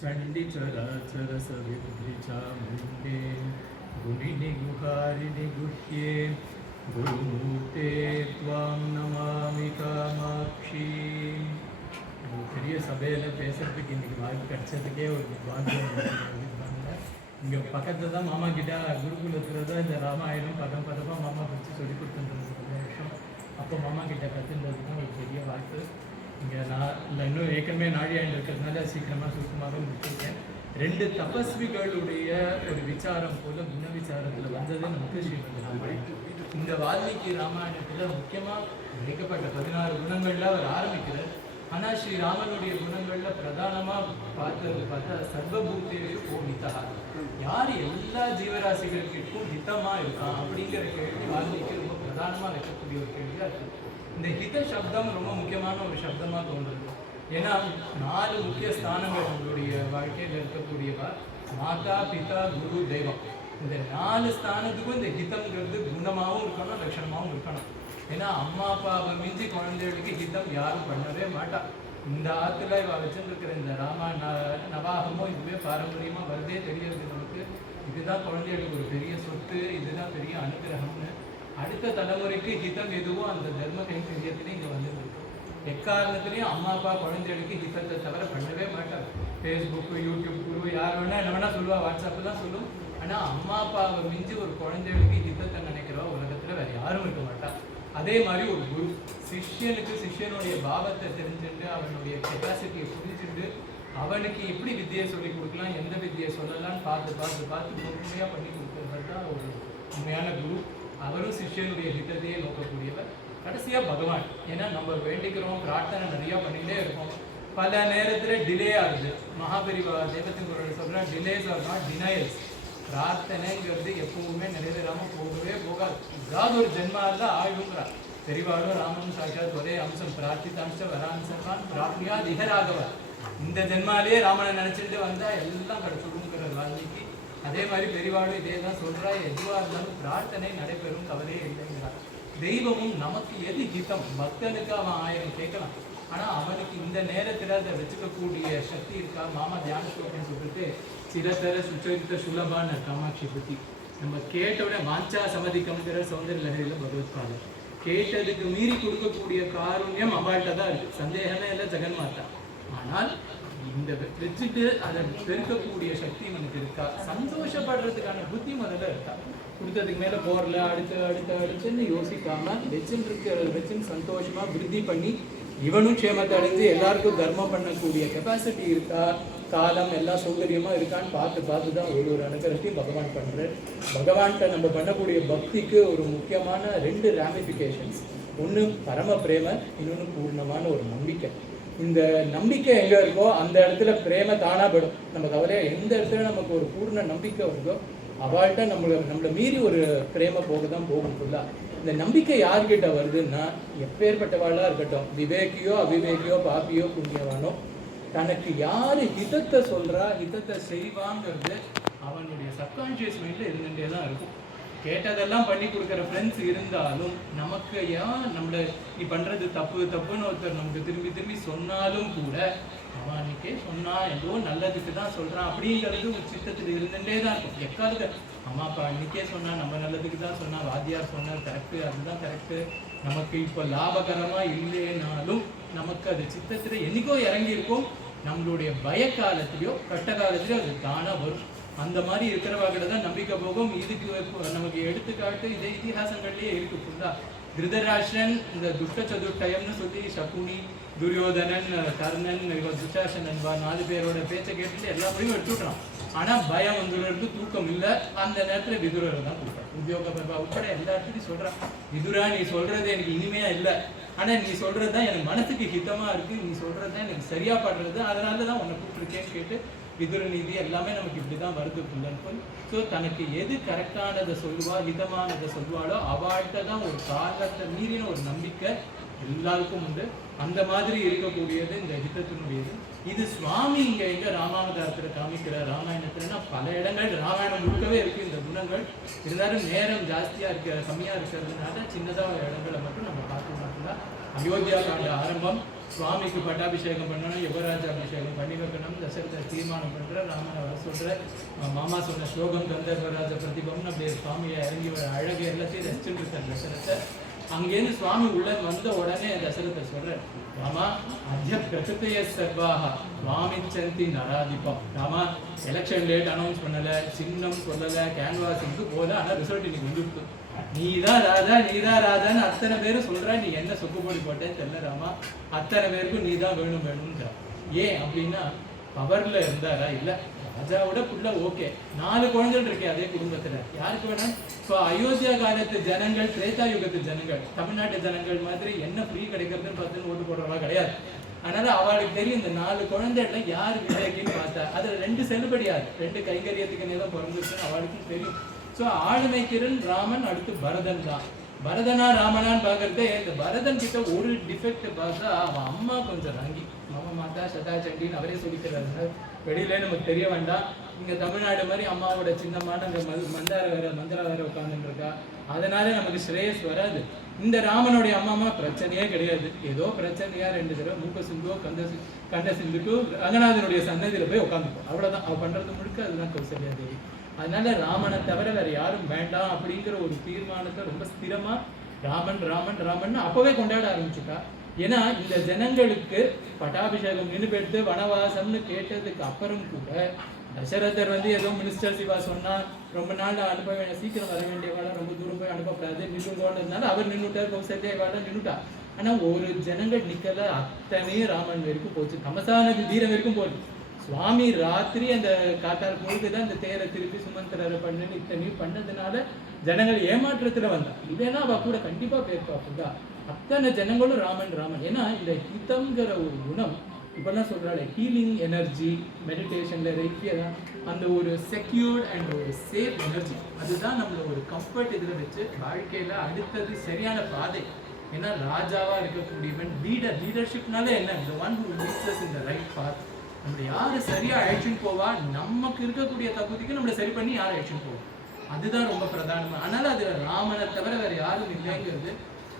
चण्डिचराचर सविद्रिचामुण्डे गुणिनि गुहारिणि गुह्ये गुरुमूर्ते त्वां नमामि कामाक्षी. பெரிய சபையில் பேசுறதுக்கு இன்றைக்கி வாய்ப்பு கிடைச்சதுக்கே ஒரு பாக்கியம். இங்கே பக்கத்தில் தான் மாமா கிட்ட குருகுலத்தில் தான் இந்த ராமாயணம் பதம் பதமாக மாமா படித்து சொல்லி கொடுத்துருந்தது 10 வருஷம். அப்போ மாமா கிட்ட கற்றுன்றது தான் ஒரு பெரிய வாய்ப்பு. இங்கே நான் இல்லை இன்னும் ஏற்கனவே நாடியாண்டு இருக்கிறதுனால சீக்கிரமாக சுத்தமாக முடிச்சிருக்கேன். 2 தபஸ்விகளுடைய ஒரு விசாரம் போல குண விசாரத்தில் வந்தது நமக்கு ஸ்ரீமத் ராமாயணம். இந்த வால்மீகி ராமாயணத்தில் முக்கியமாக வைக்கப்பட்ட 16 குணங்களில் அவர் ஆரம்பிக்கிறார். ஆனால் ஸ்ரீராமனுடைய குணங்களில் பிரதானமாக பார்த்தா சர்வபூத்தேஷு கோ ஹிதா, யார் எல்லா ஜீவராசிகளுக்கும் ஹிதமாக இருக்கான் அப்படிங்கிற கேள்வி வால்மீகி ரொம்ப பிரதானமாக வைக்கக்கூடிய ஒரு கேள்வியாக இருக்குது. இந்த ஹித சப்தம் ரொம்ப முக்கியமான ஒரு சப்தமாக தோன்றுது. ஏன்னா 4 முக்கிய ஸ்தானங்கள் நம்மளுடைய வாழ்க்கையில் இருக்கக்கூடியவா மாதா பிதா குரு தெய்வம். இந்த 4 ஸ்தானத்துக்கும் இந்த ஹிதம்ங்கிறது குணமாகவும் இருக்கணும், லட்சணமாகவும் இருக்கணும். ஏன்னா அம்மா அப்பாவை மிஞ்சி குழந்தைகளுக்கு ஹிதம் யாரும் பண்ணவே மாட்டா. இந்த ஆற்றுல இவ வச்சுருக்கிற இந்த நவாகமோ இதுவே பாரம்பரியமாக வருதே தெரியாது நமக்கு. இதுதான் குழந்தைகளுக்கு ஒரு பெரிய சொத்து, இதுதான் பெரிய அனுகிரகம்னு. அடுத்த தலைமுறைக்கு ஹிதம் எதுவோ அந்த தர்ம கைங்கரியத்திலே இங்கே வந்துருக்கு. எக்காரணத்துலேயும் அம்மா அப்பா குழந்தைகளுக்கு ஹிதத்தை தவிர பண்ணவே மாட்டார். ஃபேஸ்புக்கு, யூடியூப், குரு யார் வேணா என்ன வேணா சொல்லுவா, வாட்ஸ்அப்பு தான் சொல்லும். ஆனால் அம்மா அப்பாவை மிஞ்சி ஒரு குழந்தைகளுக்கு ஹிதத்தை நினைக்கிறவா உலகத்தில் வேறு யாரும் இருக்க மாட்டா. அதே மாதிரி ஒரு குரு சிஷ்யனுக்கு சிஷ்யனுடைய பாவத்தை தெரிஞ்சுட்டு அவனுடைய கெப்பாசிட்டியை புரிஞ்சுட்டு அவனுக்கு எப்படி வித்தியை சொல்லி கொடுக்கலாம், எந்த வித்தியை சொல்லலாம்னு பார்த்து பொறுமையாக பண்ணி கொடுக்குறது தான் ஒரு உண்மையான குரு. அவரும் சிஷ்யனுடைய ஹிதத்தையே நோக்கக்கூடியவர். கடைசியாக பகவான். ஏன்னா நம்ம வேண்டிக்கிறோம், பிரார்த்தனை நிறையா பண்ணிகிட்டே இருக்கோம். பல நேரத்தில் டிலே ஆகுது. மகாபெரிவா தேவத்தின் குரல் சொல்கிறா, டிலேஸ் ஆர் நாட் டினையல்ஸ். பிரார்த்தனைங்கிறது எப்பவுமே நிறைவேறாமல் போகவே போகாது. ஏதாவது ஒரு ஜென்மா இருந்தால் ஆயுங்கிறார் பெரிவாளும். ராமனும் சாட்சாத் ஒரே அம்சம், பிரார்த்தித்தாம்ச வராம்சம் பிராப்தியா திகராகவர். இந்த ஜென்மாலேயே ராமனை நினச்சிட்டு வந்தால் எல்லாம் கிடச்சிடுங்கிறார் வால்மீகி. அதே மாதிரி பெரிவாளும் இதே தான் சொல்கிறா, எதுவாக இருந்தாலும் பிரார்த்தனை நடைபெறும், கவலையே இல்லைங்கிறார். தெய்வமும் நமக்கு எது ஹிதம், பக்தனுக்கு அவன் 1000 கேட்கலாம். ஆனால் அவனுக்கு இந்த நேரத்தில் அதை வச்சுக்கக்கூடிய சக்தி இருக்கா. மாமா தியான ஸ்லோகம்னு சொல்லிட்டு சிரதர சுச்சரித்த சுலபான காமாட்சி பற்றி நம்ம கேட்டவுடனே வாஞ்சா சமதிக்கம்ங்கிற சௌந்தர்ய லஹரியில் பகவத்பாதம் கேட்டதுக்கு மீறி கொடுக்கக்கூடிய காருண்யம் அவள்கிட்ட தான் இருக்குது, சந்தேகமே இல்லை, ஜெகன்மாதா. ஆனால் இந்த வச்சுட்டு அதை பெருக்கக்கூடிய சக்தி நமக்கு இருக்கா, சந்தோஷப்படுறதுக்கான புத்தி முதல்ல இருக்கா. கொடுத்ததுக்கு மேலே போறல அடுத்துன்னு யோசிக்காம வச்சுன்னு சந்தோஷமா விருத்தி பண்ணி இவனும் க்ஷேமத்தை அடைஞ்சு எல்லாருக்கும் தர்மம் பண்ணக்கூடிய கெப்பாசிட்டி இருக்கா, காலம் எல்லாம் சௌகரியமாக இருக்கான்னு பார்த்து தான் ஒரு அனுகிரகத்தையும் பகவான் பண்ணுறார். பகவான்கிட்ட நம்ம பண்ணக்கூடிய பக்திக்கு ஒரு முக்கியமான 2 ராமிஃபிகேஷன்ஸ். ஒன்று பரம பிரேம, இன்னொன்று பூர்ணமான ஒரு நம்பிக்கை. இந்த நம்பிக்கை எங்கே இருக்கோ அந்த இடத்துல பிரேம தானாக படும். நம்ம கவலையாக எந்த இடத்துல நமக்கு ஒரு பூர்ண நம்பிக்கை வருதோ அவள்கிட்ட நம்மளை மீறி ஒரு பிரேம போக தான் போகும் ஃபுல்லாக. இந்த நம்பிக்கை யார்கிட்ட வருதுன்னா, எப்பேற்பட்டவாளாக இருக்கட்டும், விவேக்கியோ அவிவேக்கியோ பாப்பியோ புண்ணியவானோ, தனக்கு யார் ஹிதத்தை சொல்கிறா, ஹிதத்தை செய்வாங்கிறது அவனுடைய சப்கான்ஷியஸ் மைண்டில் இருந்துகிட்டே தான் இருக்கும். கேட்டதெல்லாம் பண்ணி கொடுக்குற ஃப்ரெண்ட்ஸ் இருந்தாலும் நமக்கு ஏன் நம்மளை நீ பண்ணுறது தப்புன்னு ஒருத்தர் நமக்கு திரும்பி சொன்னாலும் கூட அவன் அன்றைக்கே சொன்னான், ஏதோ நல்லதுக்கு தான் சொல்கிறான் அப்படிங்கிறது ஒரு சித்தத்தில் இருந்துகிட்டே தான் இருக்கும். எக்காவது அம்மா அப்பா அன்றைக்கே சொன்னால் நம்ம நல்லதுக்கு தான் சொன்னால், வாத்தியார் சொன்னார் கரெக்டு, அதுதான் கரெக்டு, நமக்கு இப்போ லாபகரமாக இல்லைனாலும் நமக்கு அது சித்தத்தில் என்றைக்கோ இறங்கியிருக்கும். நம்மளுடைய பயக்காலத்திலையோ கட்ட காலத்திலையோ அது தானாக வரும். அந்த மாதிரி இருக்கிறவர்கிட்ட தான் நம்பிக்கை போகும். இதுக்கு நமக்கு எடுத்துக்காட்டு இதே இதிகாசங்கள்லேயே இருக்கு ஃபுல்லாக. திருதராஷ்டிரன் இந்த துஷ்ட சதுர்டயம்னு சொல்லி சகுனி, துரியோதனன், கர்ணன், துஷாசனன் 4 பேரோட பேச்சை கேட்டுட்டு எல்லா படியும் எடுத்துவிட்டான். ஆனால் பயம் வந்துடுறது, தூக்கம் இல்லை. அந்த நேரத்தில் விதுரரை தான் கொடுப்பான். உத்தியோக பர்பா உட்பட எல்லா இடத்துலையும் சொல்கிறான், விதுரா நீ சொல்கிறது எனக்கு இனிமையாக இல்லை, ஆனால் நீ சொல்கிறது தான் எனக்கு மனசுக்கு ஹிதமாக இருக்குது, நீ சொல்கிறது தான் எனக்கு சரியாக படுறது, அதனால தான் உன்னை கூப்பிட்டுருக்கேன்னு கேட்டு விதுர நீதி எல்லாமே நமக்கு இப்படி தான் வருது புல்லன். ஸோ தனக்கு எது கரெக்டானதை சொல்லுவா, ஹிதமானதை சொல்லுவாளோ அவள்கிட்ட தான் ஒரு காலத்தை மீறின ஒரு நம்பிக்கை எல்லாருக்கும் உண்டு. அந்த மாதிரி இருக்கக்கூடியது இந்த ஹிதத்தினுடையது. இது சுவாமி இங்கே எங்கே ராமாவதாரத்தில் காமிக்கிற ராமாயணத்துலன்னா பல இடங்கள் ராமாயணம் முழுக்கவே இருக்குது இந்த குணங்கள். இருந்தாலும் நேரம் கம்மியாக இருக்கிறதுனால சின்னதாக இடங்களை மட்டும் நம்ம பார்த்து மட்டும்தான். அயோத்தியா காண்ட ஆரம்பம் சுவாமிக்கு பட்டாபிஷேகம் பண்ணணும், யுவராஜ அபிஷேகம் பண்ணி வைக்கணும். தசரதர் தீர்மானம் பண்ற, ராமனை வர சொல்ற, மாமா சொன்ன ஸ்லோகம் கந்தர்வராஜ பிரதிபம்னு அப்படியே சுவாமியை இறங்கி வர அழகு எல்லாத்தையும் ரசிச்சுட்டு இருக்கார் தசரதர். அங்கேருந்து சுவாமி உள்ள வந்த உடனே தசரதர் சொல்ற, ராமா அத்திய பிரகத்தைய சர்வாக வாமிச்சந்தி நராதிபம். ராமா எலெக்ஷன் டேட் அனௌன்ஸ் பண்ணல, சின்னம் சொல்லல, கேன்வாசிங்க்கு போல, ஆனா ரிசல்ட் இன்னைக்கு வந்துருக்கு. நீதான் ராஜா நீதான் ராஜான்னு அத்தனை பேரும் சொல்ற, நீ என்ன சொக்குப்பொடி போட்டேன்னு தெரியல ராமா, அத்தனை பேருக்கும் நீதான் வேணும் வேணும்ன்ற. ஏன் அப்படின்னா பவர்ல இருந்தாரா? இல்ல, ராஜாவோட புள்ள ஓகே, 4 குழந்தைகள் இருக்கு அதே குடும்பத்துல, யாருக்கு வேணா. இப்போ அயோத்தியா காலத்து ஜனங்கள், திரேதா யுகத்து ஜனங்கள், தமிழ்நாட்டு ஜனங்கள் மாதிரி என்ன ஃப்ரீ கிடைக்கிறதுன்னு பார்த்து ஓட்டு போடுறவா கிடையாது. அதனால அவளுக்கு தெரியும் இந்த 4 குழந்தைல யாரு விவேகின்னு பார்த்தா அதுல 2 செல்லுபடியாது, 2 கைங்கரியத்துக்கு தான் பிறந்துச்சுன்னு அவளுக்கும் தெரியும். ஸோ ஆளுமை திறன் ராமன், அடுத்து பரதன் தான். பரதனா ராமனான்னு பார்க்கறதே, இந்த பரதன் கிட்ட ஒரு டிஃபெக்ட் பார்த்தா அவன் அம்மா கொஞ்சம் ரங்கி, மாமா மாதா சதா சண்டின்னு அவரே சொல்லிக்கிறாரு, வெளியிலே நமக்கு தெரிய வேண்டாம். இங்க தமிழ்நாடு மாதிரி அம்மாவோட சின்னமான மந்திரா வேற உட்காந்துட்டு இருக்கா, அதனால நமக்கு ஸ்ரேயஸ் வராது. இந்த ராமனுடைய அம்மா பிரச்சனையே கிடையாது, ஏதோ பிரச்சனையா 2 தடவை மூக்க சிந்துவோ கண்ட சிந்துக்கு ரங்கநாதனுடைய சன்னதியில போய் உட்காந்துப்போம், அவ்வளவுதான். அவ பண்றது முழுக்க அதுதான் கௌசல்யா தேவி. அதனால ராமனை தவிர வேற யாரும் வேண்டாம் அப்படிங்கிற ஒரு தீர்மானத்தை ரொம்ப ஸ்திரமா ராமன் ராமன் ராமன் அப்பவே கொண்டாட ஆரம்பிச்சுட்டா. ஏன்னா இந்த ஜனங்களுக்கு பட்டாபிஷேகம் நின்று வனவாசம்னு கேட்டதுக்கு அப்புறம் கூட தசரதர் ஏதோ மினிஸ்டர் சிவா சொன்னா ரொம்ப நாள் அனுப்ப வேண்டிய, சீக்கிரம் வர வேண்டியவாள ரொம்ப தூரம் போய் அனுப்பக்கூடாது நின்றுங்கோன்றதுனால அவர் நின்றுட்டார், கௌசல்யாவாள நின்றுட்டா. ஆனா ஒரு ஜனங்கள் நிக்கல, அத்தனை ராமன் வரைக்கும் போச்சு, தமசானது தீரம் வரைக்கும் போகுது. சுவாமி ராத்திரி அந்த காத்தார் பொழுதுதான் இந்த தேரை திருப்பி சுமந்திரரை பண்ணுன்னு இத்தனையும் பண்ணதுனால ஜனங்கள் ஏமாற்றத்துல வந்தா. இல்லைன்னா அவ கூட கண்டிப்பா பேர்ப்பாப்புதா. அத்தனை ஜனங்களும் ராமன் ராமன். ஏன்னா இந்த ஹிதம்ங்கிற ஒரு குணம் இப்பெல்லாம் சொல்றாள், ஹீலிங் எனர்ஜி, மெடிடேஷன்ல ரெக்கியதான் அந்த ஒரு செக்யூர்ட் அண்ட் ஒரு சேஃப் எனர்ஜி, அதுதான் நம்மள ஒரு கம்ஃபர்ட் இதில் வச்சு வாழ்க்கையில அடுத்தது சரியான பாதை. ஏன்னா ராஜாவா இருக்கக்கூடியவன் லீடர்ஷிப்னால என்ன, இந்த one who leads us in the right path. நம்ம யாரு சரியா அழைச்சின்னு போவா, நமக்கு இருக்கக்கூடிய தகுதிக்கு நம்மளை சரி பண்ணி யார் அழைச்சின்னு போவோம், அதுதான் ரொம்ப பிரதானமா. அதனால அதுல ராமனை தவிர வேற யாரும் இல்லைங்கிறது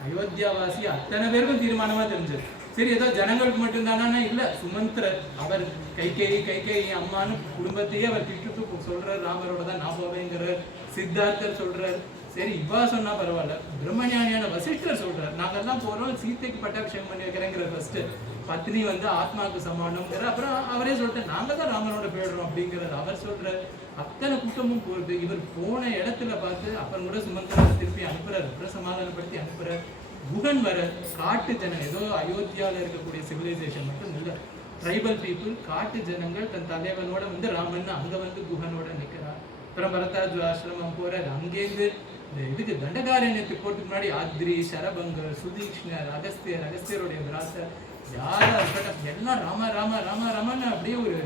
அயோத்தியாவாசி அத்தனை பேருக்கும் தீர்மானமா தெரிஞ்சது. சரி ஏதோ ஜனங்களுக்கு மட்டும்தானா? இல்ல, சுமந்திரர் அவர் கைகேயி அம்மானு குடும்பத்தையே அவர் திட்டு சொல்றார், ராமரோட தான் நான் போவேங்கிறார். சித்தார்த்தர் சொல்றார், சரி இவ்வா சொன்னா பரவாயில்ல. பிரம்மஞானியான வசிஷ்டர் சொல்றார், நாங்கெல்லாம் போறோம் சீத்தைக்கு பட்டாபிஷேகம் பண்ணி வைக்கிறேங்கிற ஃபர்ஸ்ட், பத்னி ஆத்மாவுக்கு சமானம்ங்கிற. அப்புறம் அவரே சொல்லிட்டு நாங்க தான் ராமனோட போயிடுறோம் அப்படிங்கிறார். அவர் சொல்றார், அத்தனை கூட்டமும் போகுது. இவர் போன இடத்துல பார்த்து அப்புறம் கூட சுமந்திரனை திருப்பி அனுப்புறாரு, அப்புறம் சமாதானப்படுத்தி அனுப்புறாரு. குகன் வர காட்டு ஜனம், ஏதோ அயோத்தியாவில் இருக்கக்கூடிய சிவிலைசேஷன் மட்டும் இல்லை, ட்ரைபல் பீப்புள், காட்டு ஜனங்கள் தன் தலைவனோட ராமன் அங்க குகனோட நிற்கிறார். அப்புறம் பரதாஜ் ஆசிரமம் போறாரு. அங்கேருந்து இந்த இதுக்கு தண்டகாரண்யத்துக்கு போறதுக்கு முன்னாடி ஆத்ரி, சரபங்கர், சுதீக்ஷ்ணர், அகஸ்தியருடைய விராசர் யாரா இருக்கட்டும் எல்லாம் ராம ராம ராம ராமன்னு அப்படியே ஒரு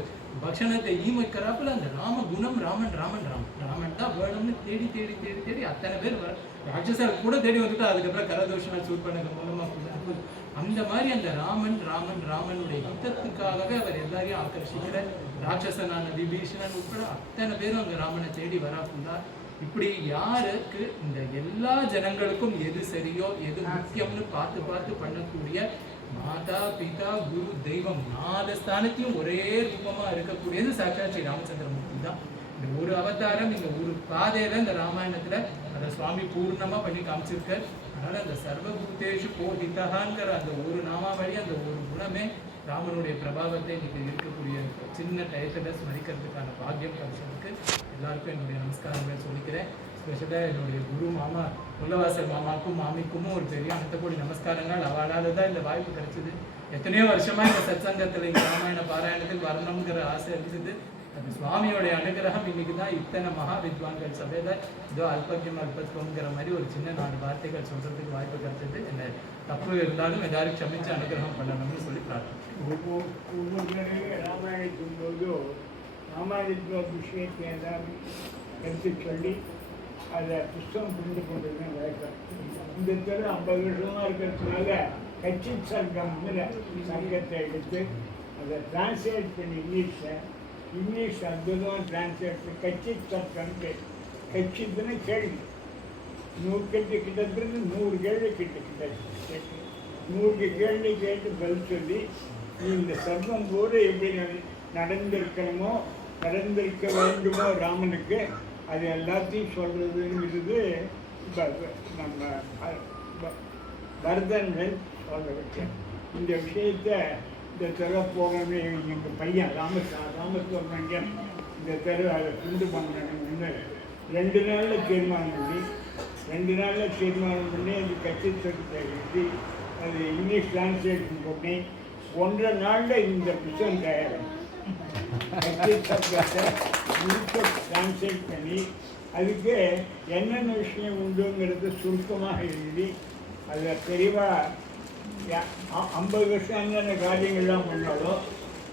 பக்ஷணத்தை ஈமைக்கிறாப்புல அந்த ராம குணம், ராமன் ராமன் ராமன் ராமன் தான் வேணும்னு தேடி தேடி தேடி தேடி அத்தனை பேர் வர ராட்சசர் கூட தேடி வந்துட்டு அதுக்கப்புறம் கரதோஷனா சூட் பண்ணது மூலமா அந்த மாதிரி அந்த ராமன் ராமன் ராமனுடைய ஹிதத்துக்காகவே அவர் எல்லாரையும் ஆக்கர்ஷிக்கிற ராட்சசனான விபீஷணன் உட்பட அத்தனை பேரும் அங்க ராமனை தேடி வராப்புண்டா. இப்படி யாருக்கு இந்த எல்லா ஜனங்களுக்கும் எது சரியோ எது முக்கியம்னு பார்த்து பார்த்து பண்ணக்கூடிய மாதா பிதா குரு தெய்வம் 4 ஸ்தானத்தையும் ஒரே ரூபமா இருக்கக்கூடியது சாட்சாத் ஸ்ரீ ராமச்சந்திரமூர்த்தி தான். இந்த ஒரு அவதாரம், இந்த ஒரு பாதையில இந்த ராமாயணத்துல அதை சுவாமி பூர்ணமா பண்ணி காமிச்சிருக்கார். அதனால அந்த சர்வபூதேஷு போதிதகாங்கிற அந்த ஒரு நாமாவளி, அந்த ஒரு குணமே ராமனுடைய பிரபாவத்தை இன்னைக்கு இருக்கக்கூடிய சின்ன டயத்துல ஸ்மரிக்கிறதுக்கான பாக்கியம் கிடைச்சதுக்கு எல்லாருக்கும் என்னுடைய நமஸ்காரங்களை சொல்லிக்கிறேன். ஸ்பெஷலாக என்னுடைய குரு மாமா முல்லவாசல் மாமாவுக்கும் மாமிக்கும் ஒரு பெரிய அனந்தகோடி நமஸ்காரங்கள். அவளால் தான் இந்த வாய்ப்பு கிடைச்சிது. எத்தனையோ வருஷமா இந்த சத்சங்கத்தில் இந்த ராமாயண பாராயணத்தில் வரணுங்கிற ஆசை இருந்தது. அது சுவாமியோடைய அனுகிரகம். இன்னைக்கு தான் இத்தனை மகா வித்வான்கள் சபையில் இதோ அல்பக்கியம் அல்பத்துவங்கிற மாதிரி ஒரு சின்ன 4 வார்த்தைகள் சொல்றதுக்கு வாய்ப்பு கிடைச்சது. என்ன தப்பு இருந்தாலும் எல்லாரும் க்ஷமிச்சு அனுகிரகம் பண்ணணும்னு சொல்லி பிரார்த்தனை. ராமாயணத்தின் போது ராமாயணத்துவ விஷயத்தை ஏதாவது எடுத்து சொல்லி அதை புஸ்தகம் புரிந்து கொண்டிருக்கேன் வழக்கம். இந்த தெரு 50 வருஷமாக இருக்கிறதுனால கட்சி சங்கம்ங்கிற சங்கத்தை எடுத்து அதை டிரான்ஸ்லேட் பண்ணி இங்கிலீஷ் அற்புதமாக டிரான்ஸ்லேட் பண்ணி கட்சி சங்கம்ட்டு, கட்சித்துன்னு கேள்வி 100 கேள்வி கிட்டத்தட்ட 100 கேள்வி கிட்ட கேட்டு 100 கேள்வி கேட்டு பதில் சொல்லி நீ இந்த சர்வம் கூட எப்படி நடந்திருக்கணுமோ நடந்திருக்க வேண்டுமோ ராமனுக்கு அது எல்லாத்தையும் சொல்றதுங்கிறது நம்ம பரதன்கள் சொல்ல வச்சேன். இந்த விஷயத்தை இந்த தடவை போகணும்னு எங்கள் பையன் ராமசுவரன் இந்த தடவை அதை கொண்டு பண்ணணும்னு 2 நாளில் தீர்மானம் பண்ணி அது கட்சி எழுதி அது இங்கிலீஷ் டிரான்ஸ்லேஷன் பண்ணி 1.5 நாளில் இந்த புத்தகம் தயாராகும். டிரான்ஸ்லேட் பண்ணி அதுக்கு என்னென்ன விஷயம் உண்டுங்கிறது சுருக்கமாக எழுதி அதில் பெரியவா 50 வருஷம் என்னென்ன காரியங்கள்லாம் பண்ணாலும்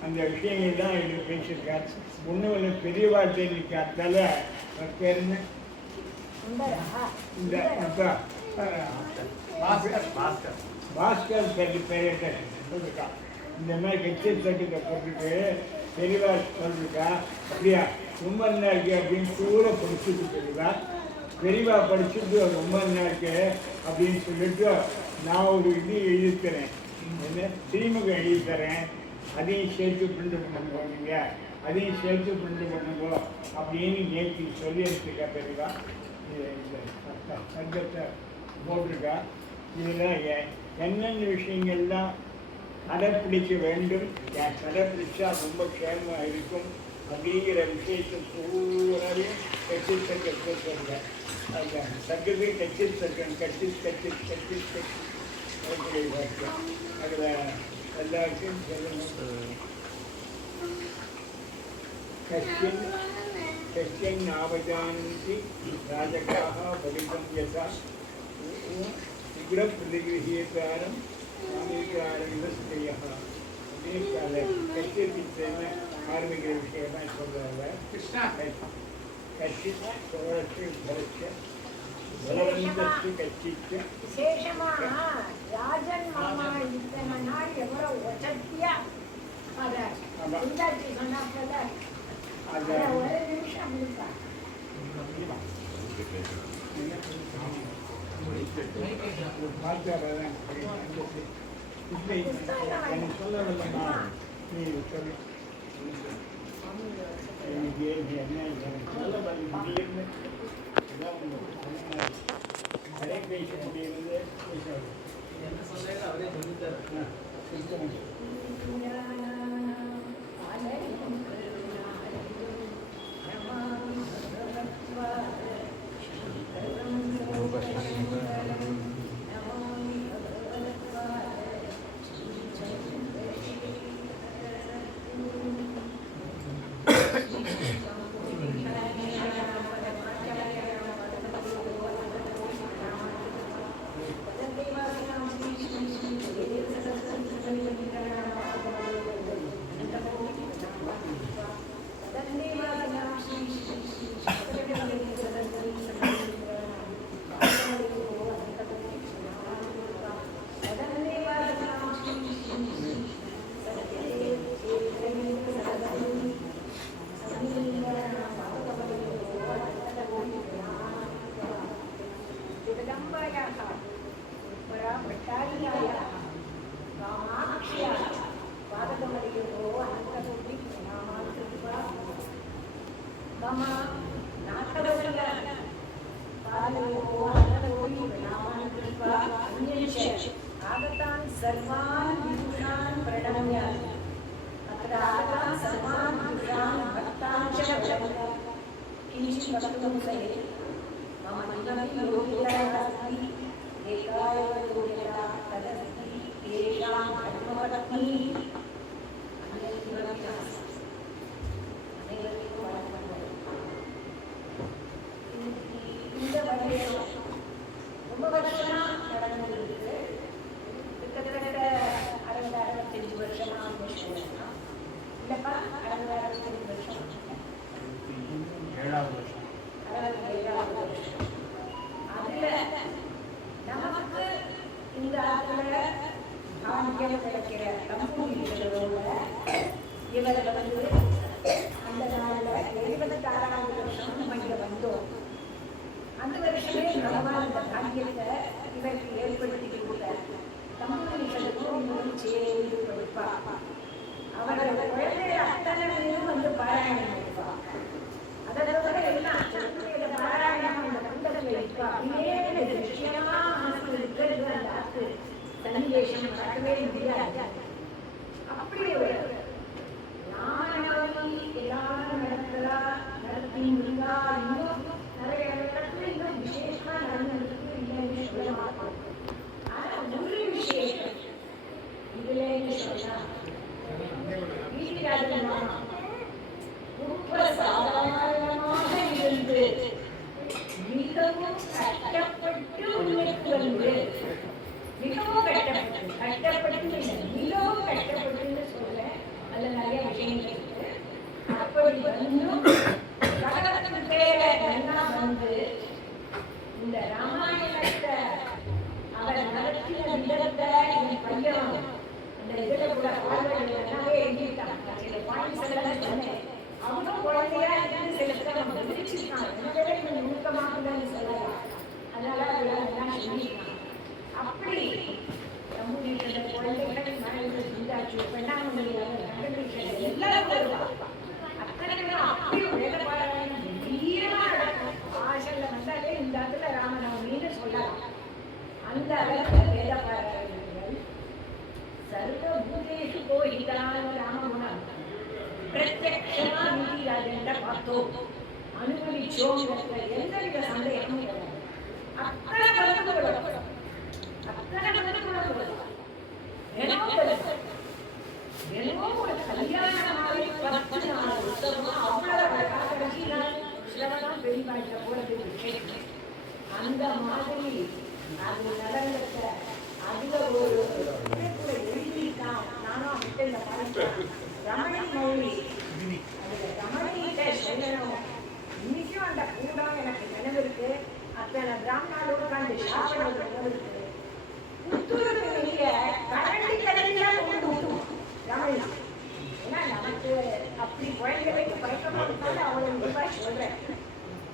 அந்த விஷயங்கள்லாம் எழுதி பேசியிருக்கார். ஒன்றும் பெரியவா தெரிவிக்காதால பேர் என்ன இந்த பாஸ்கர் சொல்லி பெரிய சொல்லிருக்கா. இந்த மாதிரி கட்சி சட்டத்தை போட்டுட்டு பெரியவா சொல்லிருக்கா. அப்படியா ரொம்ப நல்லா இருக்கு அப்படின்னு கூட படிச்சுட்டு பெரியவா படிச்சுட்டு ரொம்ப நல்லா இருக்கு அப்படின்னு சொல்லிட்டு நான் ஒரு இது எழுதித்தரேன், என்ன சிறுமுகம் எழுதித்தரேன், அதையும் சேர்த்து பிரிண்ட் பண்ணுங்க, நீங்கள் அதையும் சேர்த்து பிரிண்ட் பண்ணுங்க அப்படின்னு நேற்று சொல்லி எடுத்துருக்கா பெரியவா. இந்த சங்கத்தை போட்டிருக்கா. இதில் என்னென்ன விஷயங்கள்லாம் கடைப்பிடிக்க வேண்டும், கடைப்பிடிச்சா ரொம்ப க்ஷேமமாக இருக்கும் அப்படிங்கிற விஷயத்தை பூராவையும் கட்சி சங்கத்தை சொல்கிறேன். அந்த சங்கத்தை கட்சி சங்கம் கட்சி அதில் எல்லாருக்கும் சொல்லணும். கஷ்யன் ஆவஜானந்தி ராஜகாக பலிதம் யசா விக்ர பிரதிகிரகியக்காரம் சாமிகாரஸ்தையா அப்படின்னு கட்சியத்தின் ஆரம்பிக்கிற விஷயமாக சொல்கிறாங்க. கிருஷ்ணா கட்சிச்ச சோழச்சு பரட்ச பலவந்தஸ்து கட்சிச்ச விசேஷமாக ராஜன் மாமா இத்தனை நாள் எவ்வளோ வசதியா அதை உண்டாக்கி சொன்னாப்பல அதை ஒரு நிமிஷம் இருக்கா சொல்ல வரலமா நீ சொல்லு. பேச முடியுது அவரே சொல்லித்தார். आगतान् सर्वान् विदुषान् प्रणम्य अत्र आगतान् सर्वान् विदुषान् भक्तान् च प्रणम्य किञ्चित् वक्तुं सहे मम किमपि योग्यता अस्ति एकाय योग्यता तदस्ति तेषां धर्मपत्नी अन्यत् இந்த வகையில் ரொம்ப வருஷமா நடந்துருக்கு. கிட்டத்தட்ட 60-65 வருஷமா இல்லப்பா 60-65 வருஷம் 7வது வருஷம் 67வது வருஷம். அதுல நமக்கு இந்த ஆத்துல ஆங்கிலம் கிடைக்கிற கம்பூரிகளோட இவரை வந்து அந்த நாளில் 76வது வருஷம் நம்ம இங்கே வந்தோம். அந்த வருஷமே மிகவும் கஷ்டப்பட்டு மிகவும் கஷ்டப்பட்டுன்னு சொல்றேன். அதுல நிறைய விஷயங்கள் இருக்கு. அப்படி வந்தும் கடவுளுக்கு பேரை நல்லா வந்து இந்த ராமாயணத்தை அவர் நடத்தின விதத்தை என் பையன் அந்த இதுல கூட பாடல்கள் எல்லாமே எழுதிட்டாங்க. சில பாயிண்ட்ஸ் எல்லாம் சொன்னேன். அவனும் குழந்தையா இருந்து சில நம்ம விதிச்சிருக்கான். என்னவே கொஞ்சம் நுணுக்கமாகன்னு சொல்லலாம். அதனால அதெல்லாம் சொல்லியிருக்கான். அப்படி நம்முடைய குழந்தைகள் மனதில் உண்டாக்கி பெண்ணாமொழி கண்டுபிடிச்சது எல்லாரும் வருவா. அத்தனை அப்படி வேலைப்பாடு வீரமா நடக்கும். ஆசல்ல வந்தாலே இந்த இடத்துல ராமநவமின்னு சொல்லலாம். அந்த அளவுக்கு வேலைப்பாடுகள் சர்வ பூதேஷு கோஹிதான ராமகுணம் பிரத்யக்ஷமா நீதிராஜன்ட்ட பார்த்தோம், அனுபவிச்சோம். எந்தவித சந்தேகமும் கிடையாது. அத்தனை தினமும் ஒரு கல்யாணமாவே 10 நாள் உற்சவமா அவ்வளவு கடைசி நாள் சிலவெல்லாம் பெரியவாழ்கிட்ட போறது விஷயம். அந்த மாதிரி அது நடந்த அதுல ஒரு கூட எழுதிட்டான். நானும் அவர்கிட்ட பார்த்தேன். ரமணி மௌலி அதுல ரமணிகிட்ட சொல்லணும். இன்னைக்கும் அந்த கூடம் எனக்கு நினைவு இருக்கு. அத்தனை பிராமணாலோட அந்த சாப்பிட நினைவு இருக்கு. புத்தூருக்கு வெளிய கரண்டி கரண்டியா கொண்டு விட்டுவோம் ரமணி. ஏன்னா நமக்கு அப்படி குழந்தைகளுக்கு பழக்கமா இருந்தாலும் அவளை ரூபாய் சொல்றேன்.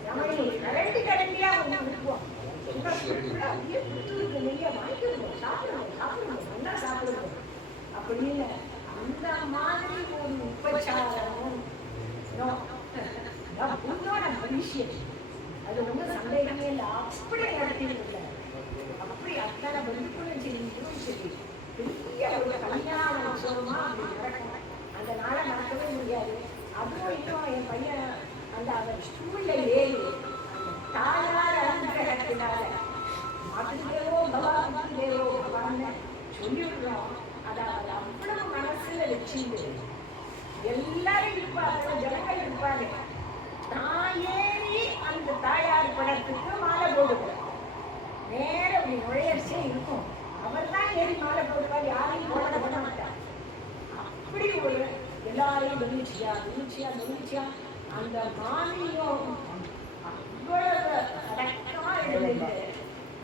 ரமணி கரண்டி கரண்டியா கொண்டு விட்டுவோம். அப்படியே புத்தூருக்கு வெளிய வாங்கிடுவோம். சாப்பிடுவோம் நல்லா சாப்பிடுவோம் அப்படின்னு அந்த மாதிரி ஒரு உபச்சாரமும் புண்ணோட மனுஷன். அது ரொம்ப சந்தேகமே இல்லை. அப்படி நடத்திட்டு அப்படி அத்தனை பந்துக்களும் சரி இதுவும் சரி பெரிய ஒரு கல்யாண உற்சவமா அப்படி நடக்கும். அந்த நாளை நடக்கவே முடியாது. அதுவும் இன்னும் என் பையன் அந்த அவர் ஸ்கூல்ல ஏறி தாயார அனுகிரகத்தினால மாதேவோ பகவான் பகவான்னு சொல்லிவிடுறோம். அதாவது அவ்வளவு மனசுல வச்சுட்டு எல்லாரும் இருப்பாங்க, ஜனங்கள் இருப்பாங்க. நான் ஏறி அந்த தாயார் படத்துக்கு மாலை போடுவேன். நேர அப்படி நுழையச்சே இருக்கும். அவர் தான் ஏறி மாலை போடுவார். யாரையும் போட பண்ண மாட்டார். அப்படி ஒரு எல்லாரையும் வெளிச்சியா அந்த மாமியும் அவ்வளவு அடக்கமா எழுந்து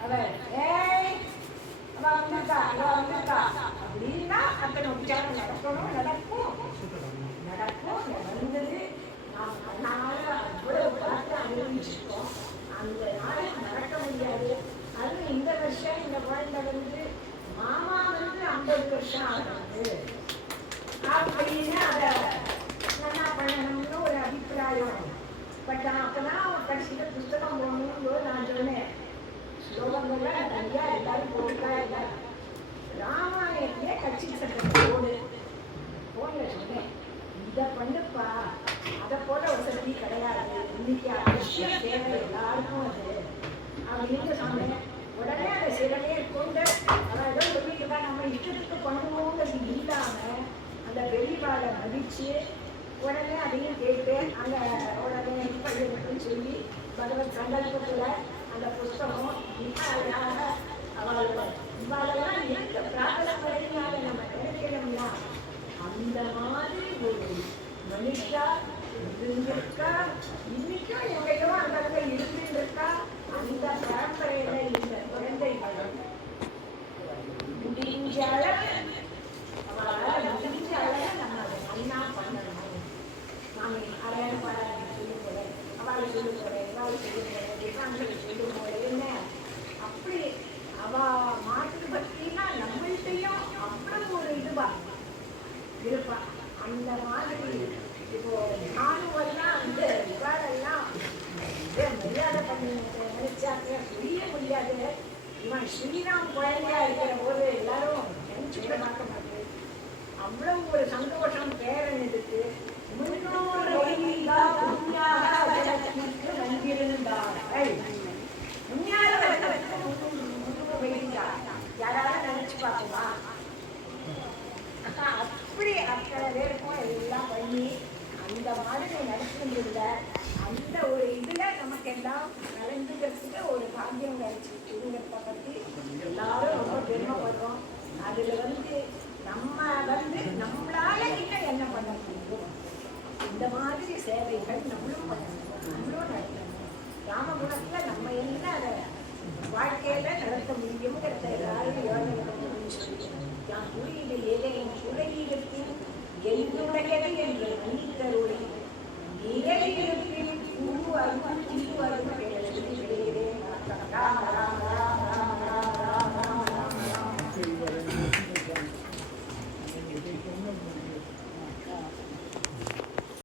அவர் அவ வந்திருக்கா அப்படின்னா அத்தனை உற்சாகம் நடக்கும். வந்தது அதனால அவ்வளவு பார்த்து அனுபவிச்சிருக்கோம். அந்த நாளை நடக்க முடியாது. அது இந்த வருஷம் இந்த குழந்தை வந்து மாமா வந்து 50 வருஷம் ஆகுது அப்படின்னு அதை நல்லா பண்ணணும்னு ஒரு அபிப்பிராயம். பட் அப்பதான் அவன் கடைசியில புஸ்தகம் போகணும்னு நான் சொன்னேன். ஸ்லோகங்கள்லாம் நிறையா எல்லாரும் போட்டுக்கா இருந்தார். ராமாயணத்திலே கட்சி சட்டத்தை போன சொன்னேன். இதை பண்ணுப்பா, அதை போல வசதி கிடையாது. இன்னைக்கு அவசியம் தேவை எல்லாருக்கும் அது அப்படின்னு சொன்னேன். உடனே அதை சிறனே கொண்டு அதாவது சொல்லிட்டு தான் நம்ம இஷ்டத்துக்கு பண்ணுவோங்கிறது இல்லாம அந்த பெரியவாளை மதிச்சு உடனே அதையும் கேட்டு அந்த உடனே பள்ளின்னு சொல்லி பகவத் சங்கல்பத்துல அந்த புஸ்தகம் இவ்வாறாக அவளோட இவ்வாறெல்லாம் எந்த பிரார்த்தனை பண்ணினால நம்ம நினைக்கிறோம்னா அந்த மாதிரி ஒரு மனுஷா இருந்திருக்கா. இன்னைக்கும் எங்கேயும் அந்த இருந்திருக்கா. அந்த பரம்பரையில இந்த குழந்தைகள் முடிஞ்ச அளவு அவளால் முடிஞ்ச அளவு நம்ம அதை நல்லா பண்ணணும். நான் அரையாறு பாராட்டு சொல்லி போறேன், அவளை சொல்லி போறேன், இவாளை சொல்லி போறேன், திசாங்களை சொல்லி போறேன்னு அப்படி அவ மாற்று பற்றினா நம்மள்கிட்டையும் அவ்வளவு ஒரு இதுவா இருப்பா. அந்த மாதிரி இப்போ நானும் எல்லாம் அந்த இவாளெல்லாம் மரியாதை பண்ணி நினைச்சாக்க புரிய முடியாது. இவன் ஸ்ரீராம் குழந்தையா இருக்கிற போது எல்லாரும் நினைச்சுட பார்க்க மாட்டேன். அவ்வளவு ஒரு சந்தோஷம் பேரன் இருக்கு. முன்னோர்கள் யாராவது நினைச்சு பார்க்குமா? அப்படி அத்தனை பேருக்கும் எல்லாம் பண்ணி அந்த மாதிரி நடத்துறதுல அந்த ஒரு இதுல நமக்கு எல்லாம் நடந்துக்கிறதுக்கு ஒரு பாக்கியம் கிடைச்சி. குடும்பத்தை பத்தி எல்லாரும் ரொம்ப பெருமை இந்த மாதிரி சேவைகள் நம்மளும் பண்ணணும், நம்மளும் நடத்தணும். ராமகுணத்தில் நம்ம என்ன அதை வாழ்க்கையில நடத்த முடியுங்கிறத எல்லாரும் யோசனை பண்ணணும்னு சொல்லி நான் கூறியில ஏதேனும் சுழலீகத்தில் என்னுடையது என்று மன்னித்தருளை